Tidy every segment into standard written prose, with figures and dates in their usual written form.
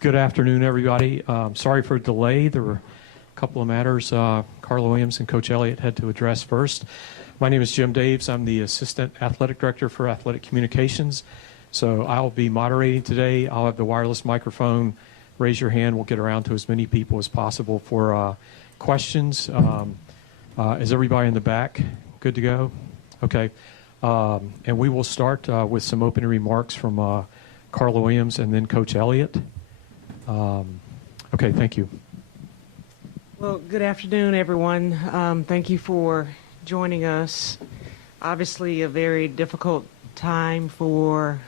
Good afternoon, everybody. Sorry for the delay. There were a couple of matters Carla Williams and Coach Elliott had to address first. My name is Jim Daves. I'm the Assistant Athletic Director for Athletic Communications. So I'll be moderating today. I'll have the wireless microphone. Raise your hand. We'll get around to as many people as possible for questions. Is everybody in the back good to go? Okay. And we will start with some opening remarks from Carla Williams and then Coach Elliott. Okay, thank you. Well, good afternoon, everyone. Thank you for joining us. Obviously, a very difficult time for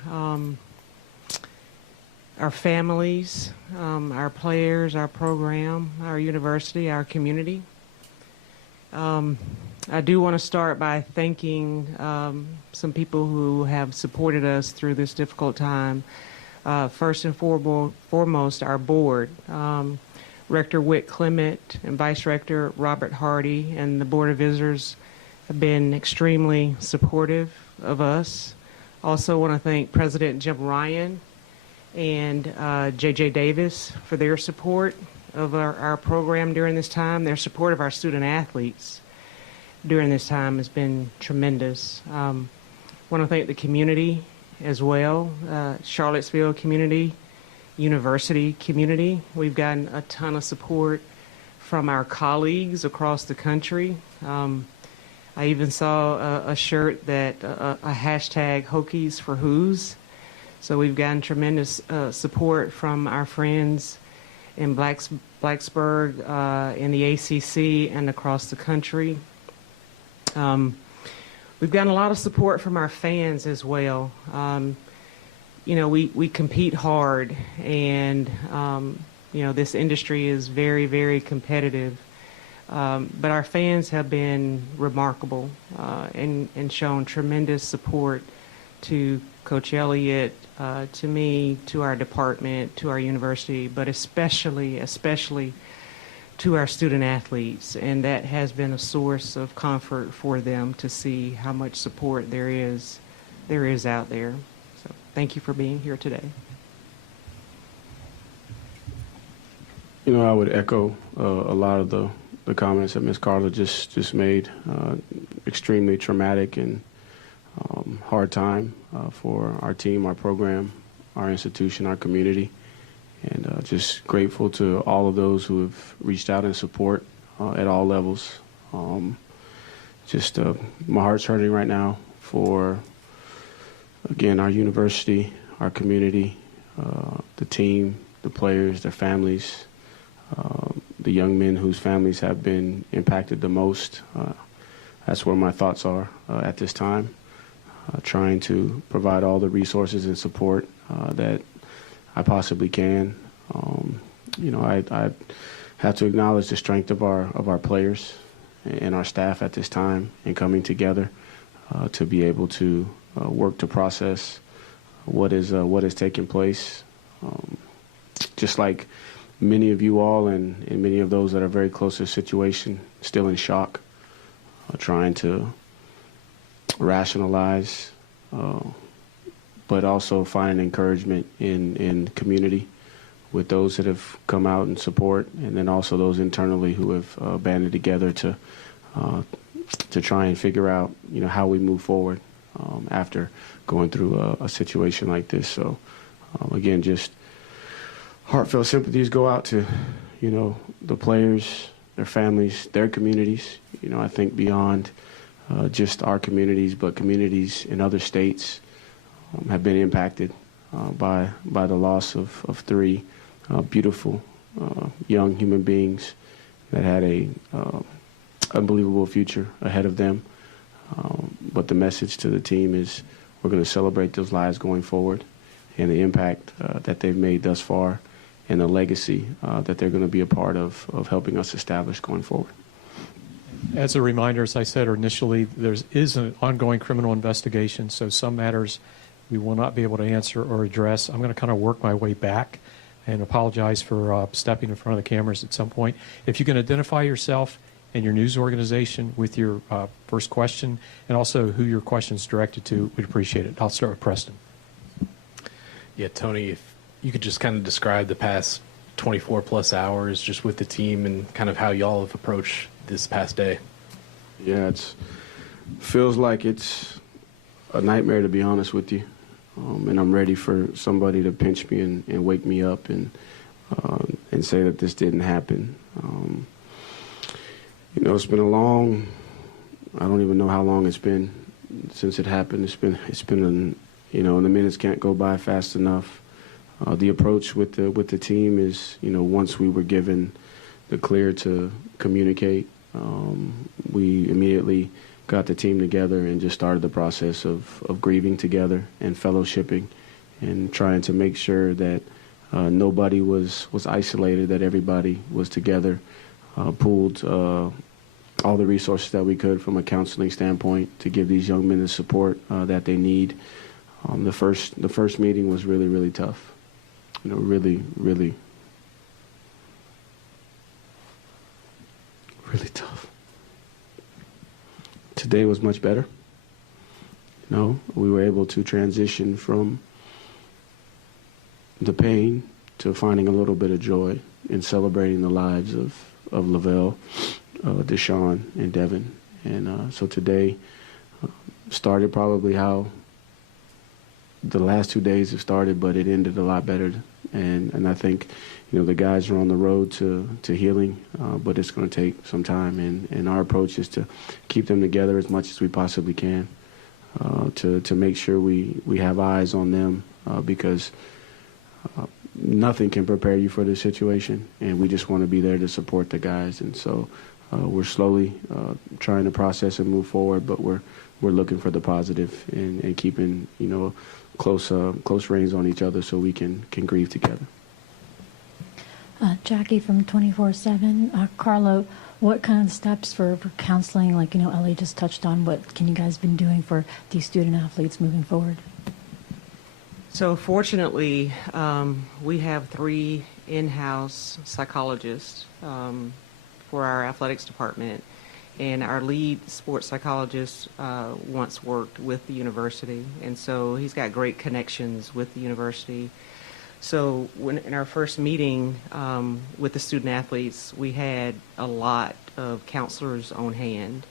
our families, our players, our program, our university, our community. I do want to start by thanking some people who have supported us through this difficult time. First and foremost, our board, Rector Whit Clement and Vice Rector Robert Hardy, and the Board of Visitors have been extremely supportive of us. Also want to thank President Jim Ryan and J.J. Davis for their support of our program during this time. Their support of our student athletes during this time has been tremendous. Want to thank the community as well, Charlottesville community, university community. We've gotten a ton of support from our colleagues across the country. I even saw a shirt that a hashtag Hokies for Who's. So we've gotten tremendous support from our friends in Blacksburg, in the ACC, and across the country. We've gotten a lot of support from our fans as well. You know, we compete hard, and you know, this industry is very, very competitive. But our fans have been remarkable and shown tremendous support to Coach Elliott, to me, to our department, to our university, but especially to our student athletes, and that has been a source of comfort for them to see how much support there is out there. So thank you for being here today. You know, I would echo a lot of the comments that Ms. Carla just made. Extremely traumatic and hard time for our team, our program, our institution, our community. And just grateful to all of those who have reached out in support at all levels. My heart's hurting right now for, again, our university, our community, the team, the players, their families, the young men whose families have been impacted the most. That's where my thoughts are at this time, trying to provide all the resources and support that I possibly can. You know, I have to acknowledge the strength of our players and our staff at this time in coming together to be able to work to process what is taking place. Just like many of you all and many of those that are very close to the situation, still in shock, trying to rationalize, but also find encouragement in community with those that have come out in support, and then also those internally who have banded together to try and figure out, you know, how we move forward after going through a situation like this. So again, just heartfelt sympathies go out to, you know, the players, their families, their communities. You know, I think beyond just our communities, but communities in other states have been impacted by the loss of three beautiful young human beings that had a unbelievable future ahead of them. But the message to the team is we're going to celebrate those lives going forward and the impact that they've made thus far and the legacy that they're going to be a part of helping us establish going forward. As a reminder, as I said initially, there is an ongoing criminal investigation, so some matters we will not be able to answer or address. I'm going to kind of work my way back and apologize for stepping in front of the cameras at some point. If you can identify yourself and your news organization with your first question, and also who your question is directed to, we'd appreciate it. I'll start with Preston. Yeah, Tony, you could just kind of describe the past 24 plus hours just with the team and kind of how y'all have approached this past day. Yeah, feels like it's a nightmare, to be honest with you. And I'm ready for somebody to pinch me and wake me up and say that this didn't happen. It's been I don't even know how long it's been since it happened. It's been and the minutes can't go by fast enough. The approach with the team is, once we were given the clear to communicate, we immediately got the team together and just started the process of grieving together and fellowshipping and trying to make sure that nobody was isolated, that everybody was together, pooled all the resources that we could from a counseling standpoint to give these young men the support that they need. The first meeting was really, really tough. Really, really, really tough. Today was much better. We were able to transition from the pain to finding a little bit of joy in celebrating the lives of Lavelle, Deshaun, and Devin. And so today started probably how the last 2 days have started, but it ended a lot better. And I think, the guys are on the road to healing, but it's going to take some time. And our approach is to keep them together as much as we possibly can, to make sure we have eyes on them, because nothing can prepare you for this situation, and we just want to be there to support the guys. And so we're slowly trying to process and move forward, but we're looking for the positive and keeping, close reins on each other so we can grieve together. Jackie from 24/7. Carla, what kind of steps for counseling, like, Elliott just touched on, what can you guys been doing for these student athletes moving forward? So fortunately, we have 3 in-house psychologists for our athletics department, and our lead sports psychologist once worked with the university, and so he's got great connections with the university. So in our first meeting with the student athletes, we had a lot of counselors on hand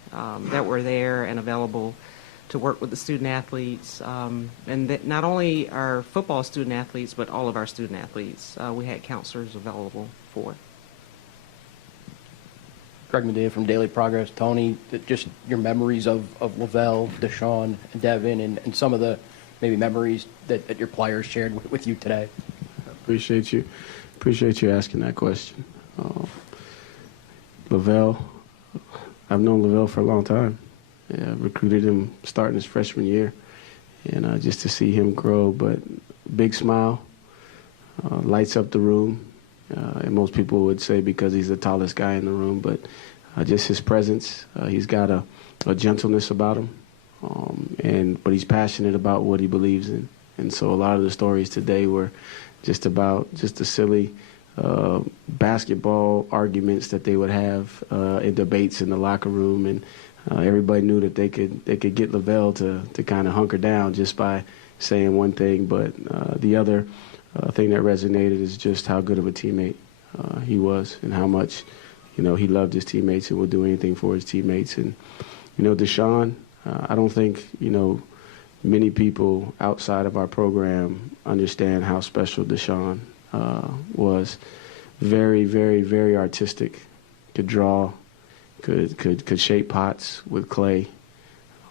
that were there and available to work with the student athletes, and that not only our football student athletes, but all of our student athletes, we had counselors available for. Greg Medea from Daily Progress. Tony, just your memories of Lavelle, Deshaun, and Devin, and some of the maybe memories that your players shared with you today. Appreciate you asking that question. Lavelle, I've known Lavelle for a long time. Yeah, I recruited him starting his freshman year, and just to see him grow, but big smile, lights up the room. And most people would say because he's the tallest guy in the room, but just his presence. He's got a gentleness about him, but he's passionate about what he believes in. And so a lot of the stories today were just about the silly basketball arguments that they would have in debates in the locker room, and everybody knew that they could get Lavelle to kind of hunker down just by saying one thing, but the other thing that resonated is just how good of a teammate he was, and how much he loved his teammates and would do anything for his teammates. And Deshaun, I don't think many people outside of our program understand how special Deshaun was. Very, very, very artistic. Could draw, could shape pots with clay.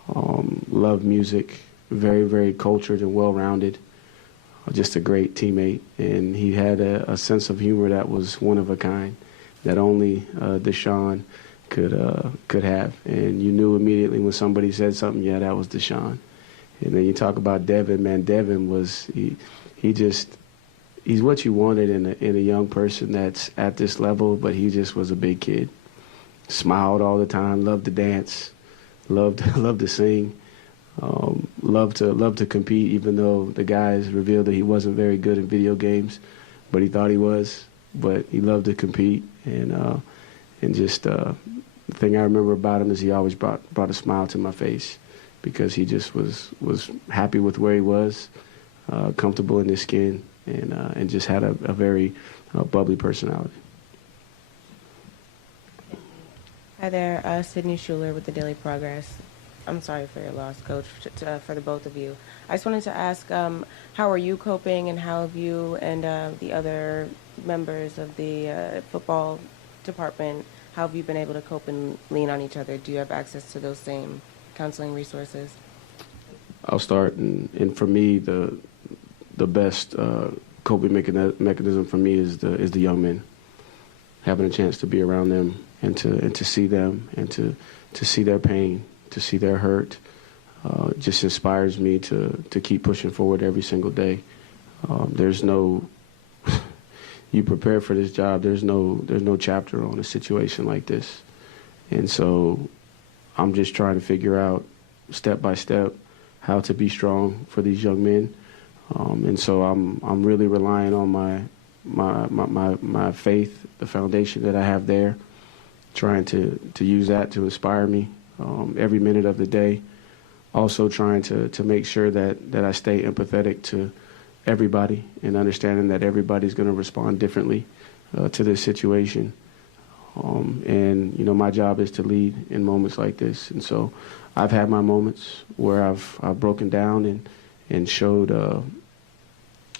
Loved music. Very, very cultured and well-rounded. Just a great teammate, and he had a sense of humor that was one of a kind, that only Deshaun could have. And you knew immediately when somebody said something, yeah, that was Deshaun. And then you talk about Devin, man. Devin was he's what you wanted in a young person that's at this level, but he just was a big kid. Smiled all the time, loved to dance, loved to sing. Loved to compete, even though the guys revealed that he wasn't very good in video games, but he thought he was. But he loved to compete, and just the thing I remember about him is he always brought a smile to my face, because he just was happy with where he was, comfortable in his skin, and just had a very bubbly personality. Hi there, Sydney Schuler with the Daily Progress. I'm sorry for your loss, Coach, for the both of you. I just wanted to ask, how are you coping, and how have you and the other members of the football department, how have you been able to cope and lean on each other? Do you have access to those same counseling resources? I'll start, and for me, the best coping mechanism for me is the young men. Having a chance to be around them and to see them and to see their pain, to see their hurt, just inspires me to keep pushing forward every single day. There's no you prepare for this job. There's no chapter on a situation like this, and so I'm just trying to figure out step by step how to be strong for these young men, and so I'm really relying on my faith, the foundation that I have there, trying to use that to inspire me every minute of the day. Also trying to make sure that I stay empathetic to everybody and understanding that everybody's going to respond differently to this situation. And, my job is to lead in moments like this. And so I've had my moments where I've broken down and showed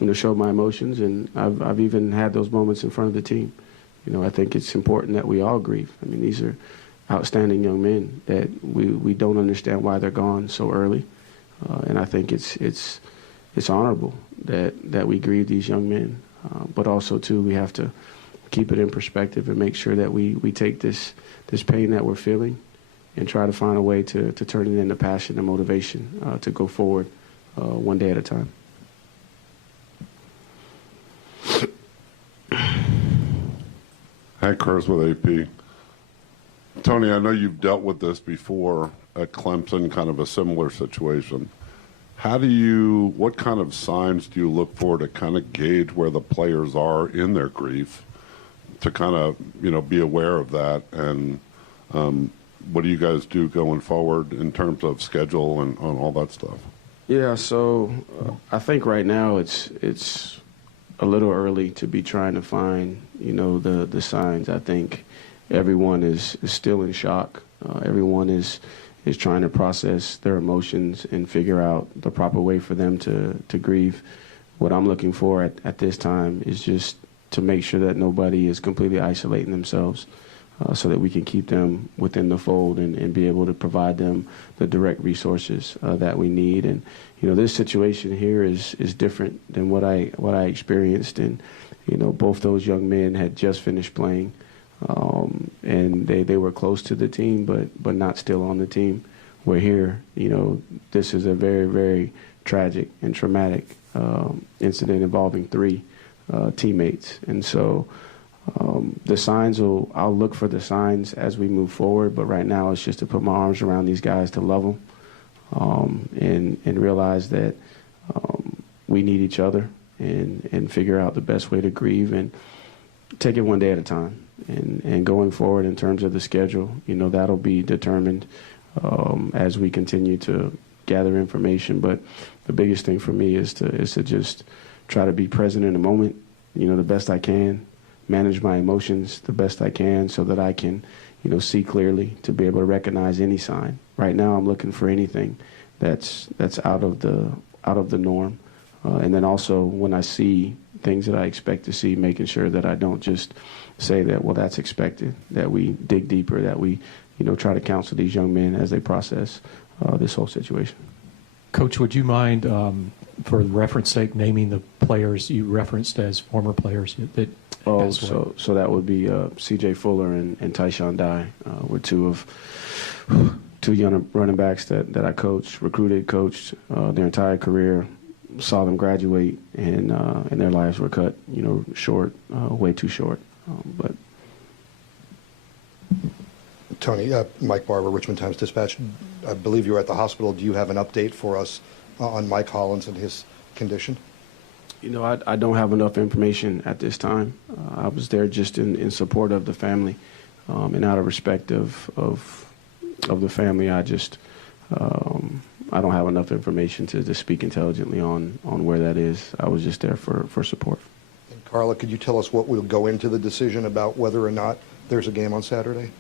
my emotions, and I've even had those moments in front of the team. I think it's important that we all grieve. I mean, these are outstanding young men that we don't understand why they're gone so early, and I think it's honorable that we grieve these young men, but also too we have to keep it in perspective and make sure that we take this pain that we're feeling and try to find a way to turn it into passion and motivation to go forward one day at a time. Hank Kurz with AP. Tony, I know you've dealt with this before at Clemson, kind of a similar situation. What kind of signs do you look for to kind of gauge where the players are in their grief, to kind of, be aware of that? And what do you guys do going forward in terms of schedule and on all that stuff? Yeah, so I think right now it's a little early to be trying to find, the signs. I think everyone is still in shock. Everyone is trying to process their emotions and figure out the proper way for them to grieve. What I'm looking for at this time is just to make sure that nobody is completely isolating themselves, so that we can keep them within the fold and be able to provide them the direct resources that we need. And this situation here is different than what I experienced. And both those young men had just finished playing, and they were close to the team, but not still on the team. We're here. This is a very, very tragic and traumatic incident involving 3 teammates, and so. The signs I'll look for the signs as we move forward, but right now it's just to put my arms around these guys, to love them, and realize that we need each other, and figure out the best way to grieve and take it one day at a time. And going forward in terms of the schedule, that'll be determined as we continue to gather information. But the biggest thing for me is to just try to be present in the moment, the best I can. Manage my emotions the best I can so that I can, see clearly, to be able to recognize any sign. Right now I'm looking for anything that's out of the norm. And then also when I see things that I expect to see, making sure that I don't just say that, well, that's expected, that we dig deeper, that we, try to counsel these young men as they process this whole situation. Coach, would you mind, for reference sake, naming the players you referenced as former players that passed away? So that would be C.J. Fuller and Tyshawn Dye were two young running backs that I coached, coached their entire career, saw them graduate, and their lives were cut, short, way too short. But Tony, Mike Barber, Richmond Times-Dispatch. I believe you were at the hospital. Do you have an update for us on Mike Hollins and his condition? I don't have enough information at this time. I was there just in support of the family, and out of respect of the family, I just I don't have enough information to speak intelligently on where that is. I was just there for support. And Carla, could you tell us what will go into the decision about whether or not there's a game on Saturday?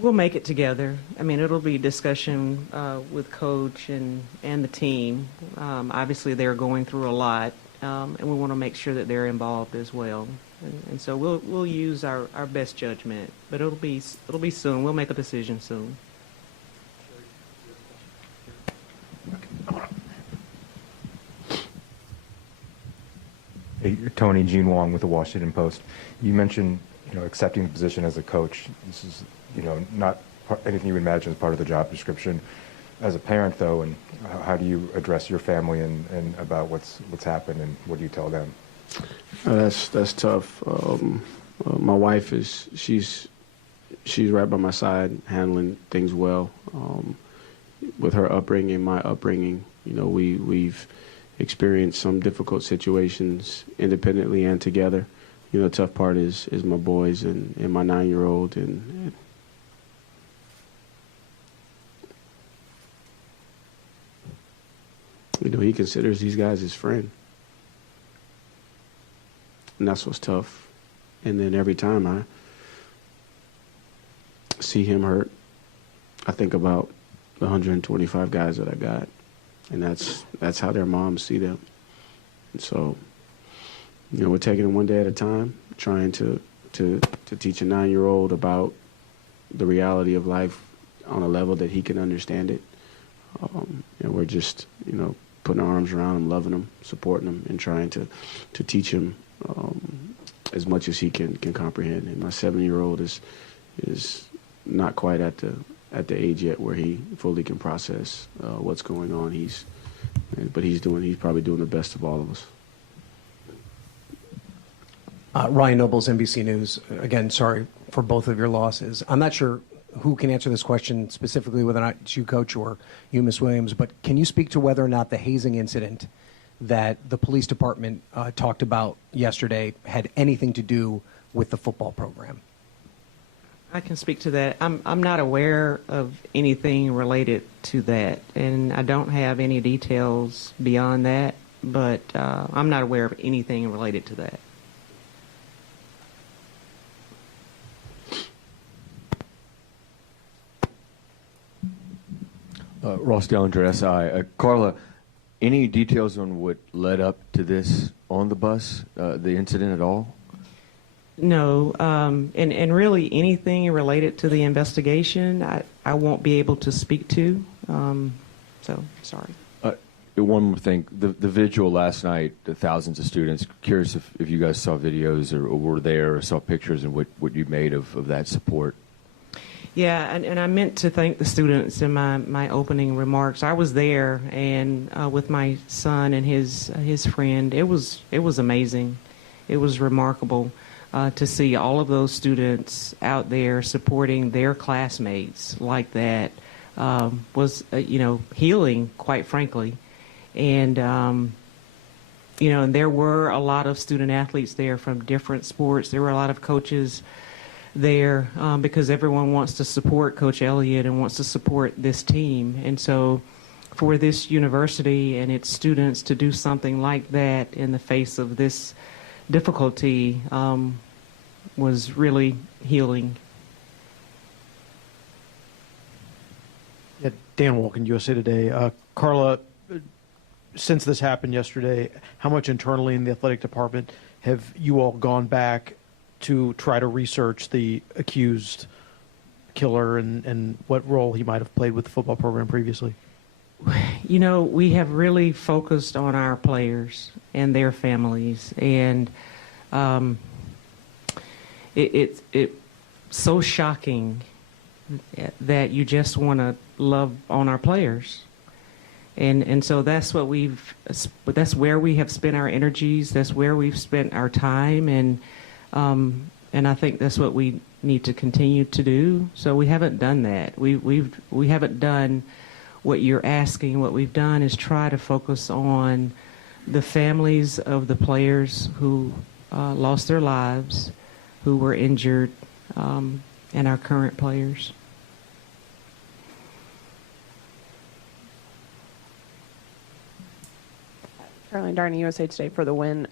We'll make it together. I mean, it'll be discussion with coach and the team. Obviously, they're going through a lot, and we want to make sure that they're involved as well. And so we'll use our best judgment, but it'll be soon. We'll make a decision soon. Hey, Tony, Gene Wong with the Washington Post. You mentioned, accepting the position as a coach. This is, not anything you would imagine as part of the job description. As a parent, though, and how do you address your family and about what's happened, and what do you tell them? That's tough. My wife she's right by my side, handling things well. With her upbringing, my upbringing, we've experienced some difficult situations independently and together. The tough part is my boys and my 9-year-old and he considers these guys his friend. And that's what's tough. And then every time I see him hurt, I think about the 125 guys that I got. And that's how their moms see them. And so, we're taking it one day at a time, trying to teach a 9-year-old about the reality of life on a level that he can understand it. And we're just, putting our arms around him, loving him, supporting him, and trying to teach him as much as he can comprehend. And my 7-year-old is not quite at the age yet where he fully can process what's going on. But he's probably doing the best of all of us. Ryan Nobles, NBC News. Again, sorry for both of your losses. I'm not sure who can answer this question specifically, whether or not it's you, Coach, or you, Ms. Williams, but can you speak to whether or not the hazing incident that the police department talked about yesterday had anything to do with the football program? I can speak to that. I'm not aware of anything related to that, and I don't have any details beyond that, but I'm not aware of anything related to that. Ross Dellinger, SI. Carla, any details on what led up to this on the bus, the incident at all? No, and really anything related to the investigation, I won't be able to speak to. So sorry. One more thing, the vigil last night, the thousands of students. Curious if you guys saw videos or were there or saw pictures and what you made of that support. Yeah, and I meant to thank the students in my opening remarks. I was there and with my son and his friend. It was amazing. It was remarkable to see all of those students out there supporting their classmates like that. Was healing, quite frankly, and and there were a lot of student athletes there from different sports. There were a lot of coaches there because everyone wants to support Coach Elliott and wants to support this team. And so for this university and its students to do something like that in the face of this difficulty was really healing. Yeah, Dan Walken, USA Today. Carla, since this happened yesterday, how much internally in the athletic department have you all gone back to try to research the accused killer and what role he might have played with the football program previously? We have really focused on our players and their families, and it's so shocking that you just want to love on our players. And so that's where we have spent our energies. That's where we've spent our time, and I think that's what we need to continue to do. So we haven't done that. We haven't done what you're asking. What we've done is try to focus on the families of the players who lost their lives, who were injured, and our current players. Caroline Darney, USA Today, for the win.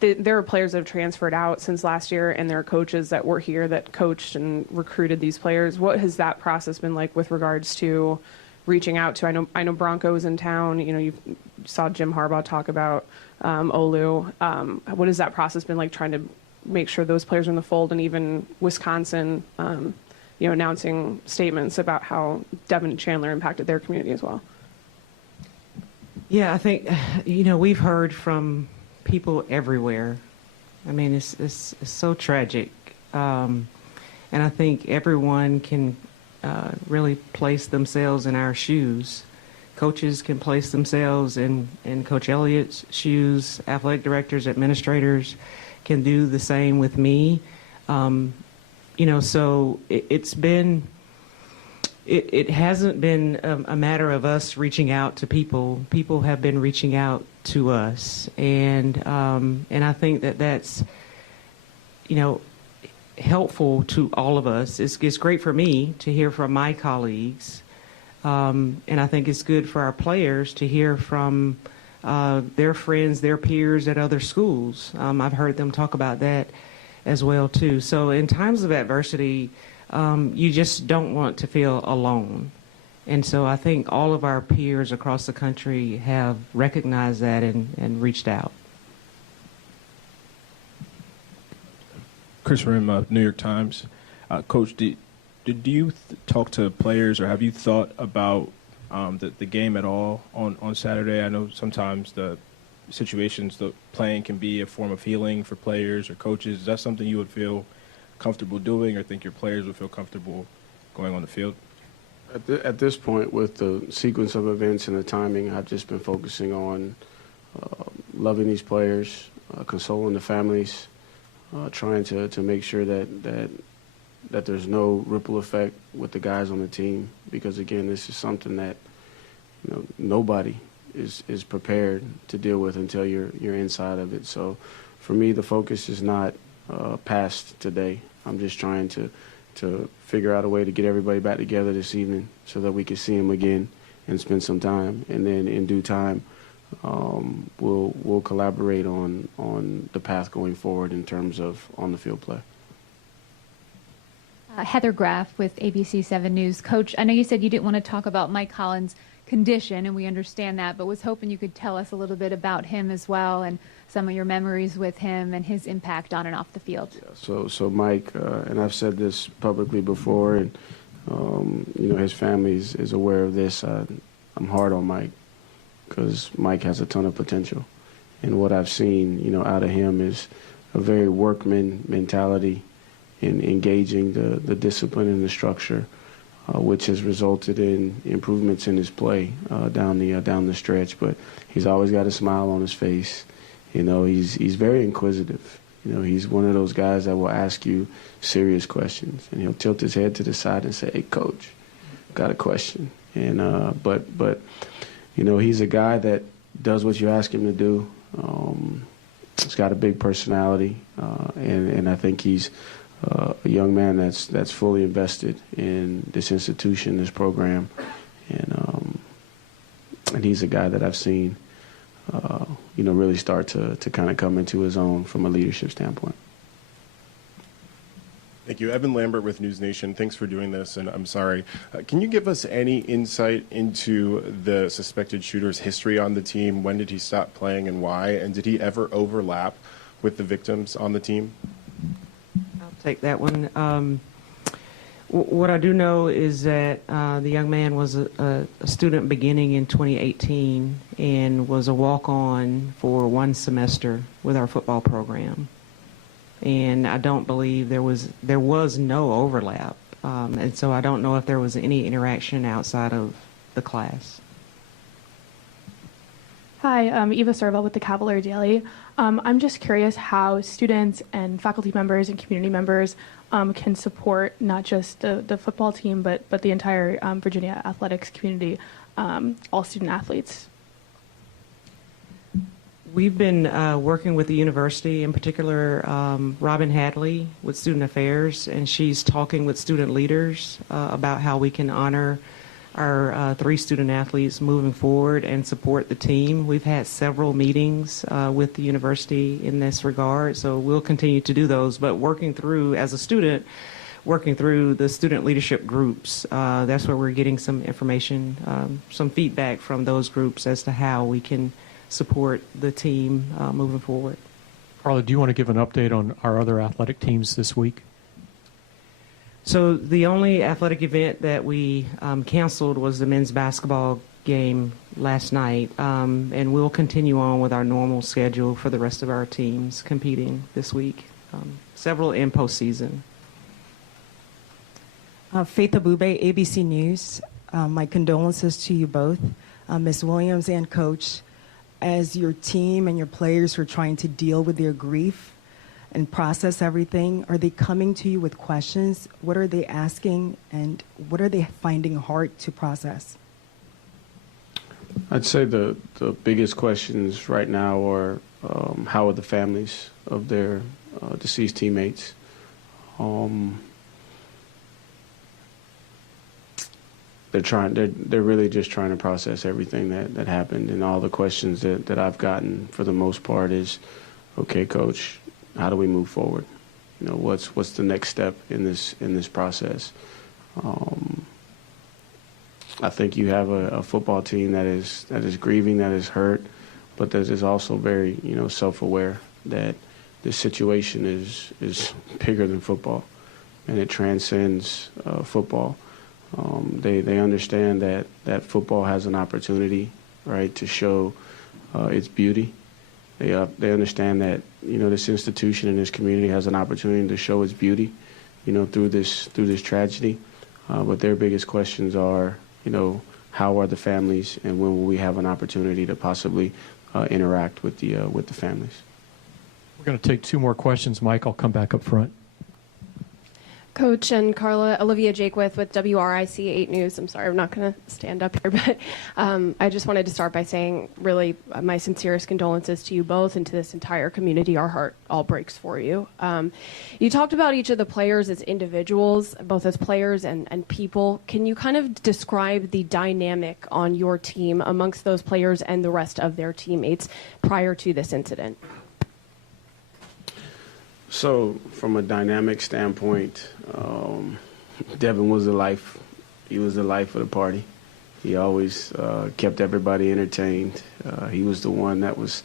There are players that have transferred out since last year, and there are coaches that were here that coached and recruited these players. What has that process been like with regards to reaching out to? I know Bronco's in town. You know, you saw Jim Harbaugh talk about Olu. What has that process been like, trying to make sure those players are in the fold, and even Wisconsin, announcing statements about how Devin and Chandler impacted their community as well? Yeah, I think, we've heard from people everywhere. I mean, it's so tragic. And I think everyone can really place themselves in our shoes. Coaches can place themselves in Coach Elliott's shoes. Athletic directors, administrators can do the same with me. So it hasn't been a matter of us reaching out to people. People have been reaching out to us, and I think that's helpful to all of us. It's great for me to hear from my colleagues, and I think it's good for our players to hear from their friends, their peers at other schools. I've heard them talk about that as well too. So in times of adversity, you just don't want to feel alone. And so I think all of our peers across the country have recognized that and reached out. Chris Rim, New York Times. Coach, did you talk to players, or have you thought about the game at all on Saturday? I know sometimes the situations, the playing can be a form of healing for players or coaches. Is that something you would feel comfortable doing, or think your players would feel comfortable going on the field? At this point, with the sequence of events and the timing, I've just been focusing on loving these players, consoling the families, trying to make sure that there's no ripple effect with the guys on the team. Because again, this is something that nobody is prepared to deal with until you're inside of it. So, for me, the focus is not past today. I'm just trying to figure out a way to get everybody back together this evening so that we can see them again and spend some time. And then in due time, we'll collaborate on the path going forward in terms of on-the-field play. Heather Graff with ABC 7 News. Coach, I know you said you didn't want to talk about Mike Collins' condition, and we understand that, but was hoping you could tell us a little bit about him as well, and some of your memories with him and his impact on and off the field. Yeah, so Mike, and I've said this publicly before, and his family is aware of this. I'm hard on Mike because Mike has a ton of potential, and what I've seen, out of him is a very workman mentality in engaging the discipline and the structure, which has resulted in improvements in his play down the stretch. But he's always got a smile on his face. He's very inquisitive. He's one of those guys that will ask you serious questions, and he'll tilt his head to the side and say, "Hey, Coach, got a question." And but he's a guy that does what you ask him to do. He's got a big personality, and I think he's a young man that's fully invested in this institution, this program, and he's a guy that I've seen, really start to kind of come into his own from a leadership standpoint. Thank you. Evan Lambert with News Nation. Thanks for doing this, and I'm sorry. Can you give us any insight into the suspected shooter's history on the team? When did he stop playing and why? And did he ever overlap with the victims on the team? I'll take that one. What I do know is that the young man was a student beginning in 2018 and was a walk-on for one semester with our football program. And I don't believe there was no overlap, and so I don't know if there was any interaction outside of the class. Hi, Eva Serval with the Cavalier Daily. I'm just curious how students and faculty members and community members can support not just the football team, but the entire Virginia athletics community, all student athletes. We've been working with the university, in particular Robin Hadley with Student Affairs, and she's talking with student leaders about how we can honor our 3 student athletes moving forward and support the team. We've had several meetings with the university in this regard, so we'll continue to do those. But working through, as a student, working through the student leadership groups, that's where we're getting some information, some feedback from those groups as to how we can support the team moving forward. Carla, do you want to give an update on our other athletic teams this week? So the only athletic event that we canceled was the men's basketball game last night, and we'll continue on with our normal schedule for the rest of our teams competing this week, several in postseason. Faith Abube, ABC News. My condolences to you both, Ms. Williams and Coach, as your team and your players are trying to deal with their grief and process everything. Are they coming to you with questions? What are they asking, and what are they finding hard to process? I'd say the biggest questions right now are how are the families of their deceased teammates? They're really just trying to process everything that happened, and all the questions that I've gotten for the most part is, okay, Coach, how do we move forward? You know, what's the next step in this process? I think you have a football team that is grieving, that is hurt, but that is also very, self-aware that this situation is bigger than football, and it transcends football. They understand that football has an opportunity, right, to show its beauty. They understand that this institution and this community has an opportunity to show its beauty, through this tragedy. But their biggest questions are, how are the families, and when will we have an opportunity to possibly interact with the families? We're going to take 2 more questions. Mike, I'll come back up front. Coach and Carla, Olivia Jakewith with WRIC 8 News. I'm sorry, I'm not going to stand up here, but I just wanted to start by saying really my sincerest condolences to you both and to this entire community. Our heart all breaks for you. You talked about each of the players as individuals, both as players and people. Can you kind of describe the dynamic on your team amongst those players and the rest of their teammates prior to this incident? So, from a dynamic standpoint, Devin was the life. He was the life of the party. He always kept everybody entertained. He was the one that was,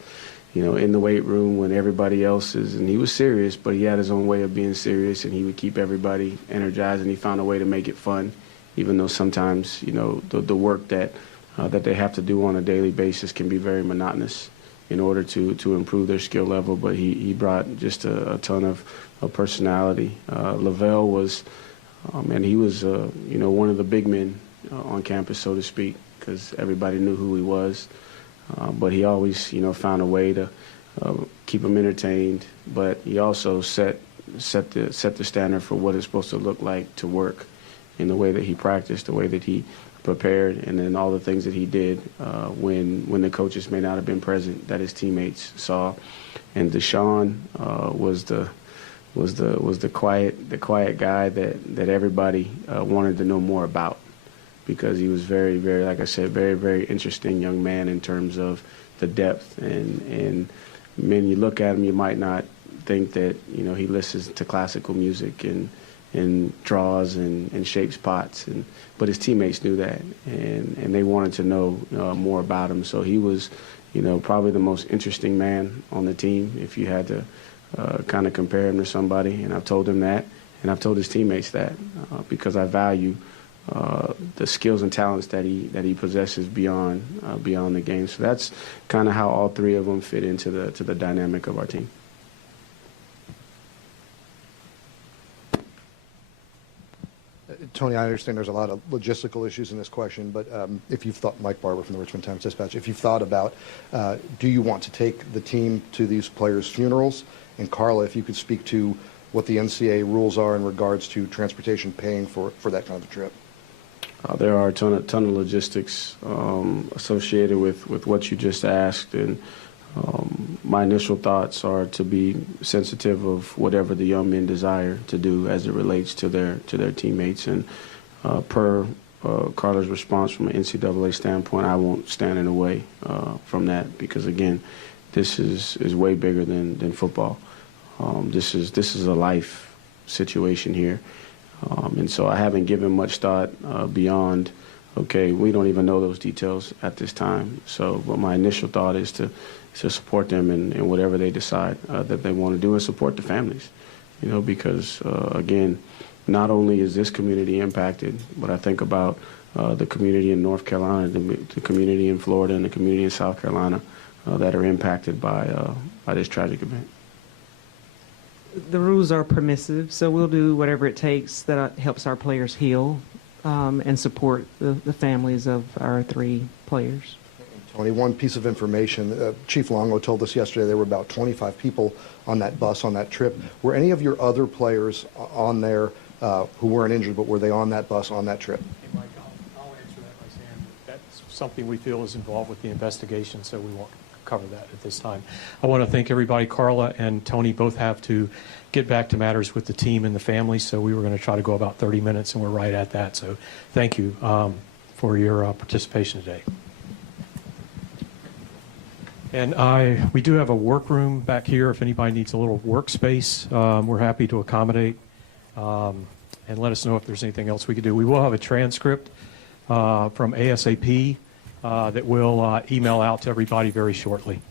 in the weight room when everybody else is, and he was serious, but he had his own way of being serious, and he would keep everybody energized, and he found a way to make it fun, even though sometimes, the work that they have to do on a daily basis can be very monotonous in order to improve their skill level, but he brought just a ton of personality. Lavelle was, and he was, one of the big men on campus, so to speak, because everybody knew who he was. But he always, found a way to keep them entertained. But he also set the standard for what it's supposed to look like to work, in the way that he practiced, the way that he prepared, and then all the things that he did when the coaches may not have been present, that his teammates saw. And Deshaun was the quiet guy that everybody wanted to know more about, because he was very, very, like I said, very, very interesting young man in terms of the depth. And when you look at him, you might not think that he listens to classical music and draws and shapes pots, but his teammates knew that, and they wanted to know more about him. So he was, probably the most interesting man on the team, if you had to kind of compare him to somebody. And I've told him that, and I've told his teammates that, because I value the skills and talents that he possesses beyond the game. So that's kind of how all 3 of them fit into the dynamic of our team. Tony, I understand there's a lot of logistical issues in this question, but if you've thought, Mike Barber from the Richmond Times-Dispatch, if you've thought about, do you want to take the team to these players' funerals? And Carla, if you could speak to what the NCAA rules are in regards to transportation paying for that kind of a trip. There are a ton of logistics associated with what you just asked, and my initial thoughts are to be sensitive of whatever the young men desire to do as it relates to their teammates. And per Carla's response from an NCAA standpoint, I won't stand in the way from that because, again, this is way bigger than football. This is a life situation here. And so I haven't given much thought beyond, okay, we don't even know those details at this time. So, but my initial thought is to support them in whatever they decide that they want to do and support the families, because, again, not only is this community impacted, but I think about the community in North Carolina, the community in Florida, and the community in South Carolina that are impacted by this tragic event. The rules are permissive, so we'll do whatever it takes that helps our players heal and support the families of our 3 players. Tony, one piece of information. Chief Longo told us yesterday there were about 25 people on that bus on that trip. Were any of your other players on there who weren't injured, but were they on that bus on that trip? Hey, Mike, I'll answer that by saying that's something we feel is involved with the investigation, so we won't cover that at this time. I want to thank everybody. Carla and Tony both have to get back to matters with the team and the family, so we were going to try to go about 30 minutes, and we're right at that. So thank you for your participation today. And we do have a workroom back here. If anybody needs a little workspace, we're happy to accommodate. And let us know if there's anything else we could do. We will have a transcript from ASAP that we'll email out to everybody very shortly.